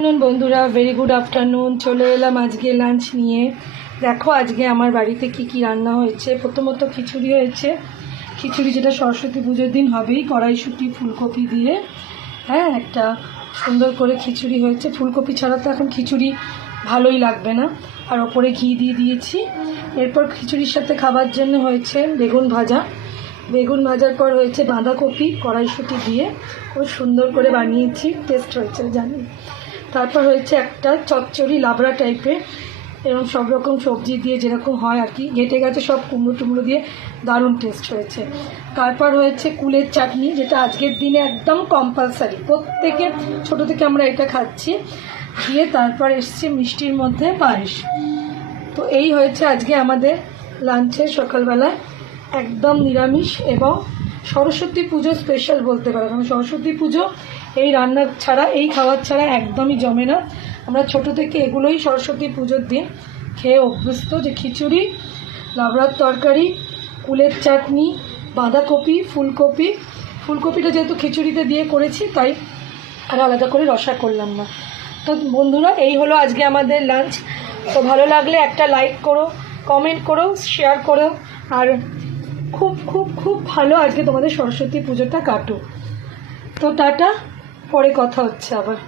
বন্ধুরা very good afternoon. চলে এলাম আজকে লাঞ্চ নিয়ে। দেখো আজকে আমার বাড়িতে কি কি রান্না হয়েছে। প্রথমত খিচুড়ি হয়েছে, খিচুড়ি যেটা সরস্বতী পুজোর দিন হবেই, কড়াইশুঁটি ফুলকপি দিয়ে। হ্যাঁ, একটা সুন্দর করে খিচুড়ি হয়েছে। ফুলকপি ছাড়া তো এখন খিচুড়ি ভালোই লাগবে না। আর ওপরে ঘি দিয়ে দিয়েছি। এরপর খিচুড়ির সাথে খাবার জন্য হয়েছে বেগুন ভাজা। বেগুন ভাজার পর হয়েছে বাঁধাকপি কড়াইশুঁটি দিয়ে খুব সুন্দর করে বানিয়েছি, টেস্ট হয়েছে জানি। তারপর হয়েছে একটা চচ্চড়ি লাবড়া টাইপের, এরকম সব রকম সবজি দিয়ে যেরকম হয় আর কি, ঘেটে গেছে সব, কুমড়ো টুমড়ো দিয়ে দারুণ টেস্ট হয়েছে। তারপর হয়েছে কুলের চাটনি, যেটা আজকের দিনে একদম কম্পালসারি, প্রত্যেকে ছোটো থেকে আমরা এটা খাচ্ছি দিয়ে। তারপর এসছে মিষ্টির মধ্যে পায়েস। তো এই হয়েছে আজকে আমাদের লাঞ্চে সকালবেলায়, একদম নিরামিষ এবং সরস্বতী পুজো স্পেশাল বলতে পারো। কারণ সরস্বতী পুজো এই রান্না ছাড়া, এই খাবার ছাড়া একদমই জমে না। আমরা ছোট থেকে এগুলোই সরস্বতী পুজোর দিন খেয়ে অভ্যস্ত, যে খিচুড়ি, লাবড়ার তরকারি, কুলের চাটনি, বাঁধাকপি, ফুলকপিটা যেহেতু খিচুড়িতে দিয়ে করেছি তাই আর আলাদা করে রসা করলাম না। তো বন্ধুরা, এই হলো আজকে আমাদের লাঞ্চ। তো ভালো লাগলে একটা লাইক করো, কমেন্ট করো, শেয়ার করো। আর খুব খুব খুব ভালো আজকে তোমাদের সরস্বতী পুজোটা কাটো। তো টাটা, পরে কথা হচ্ছে আবার।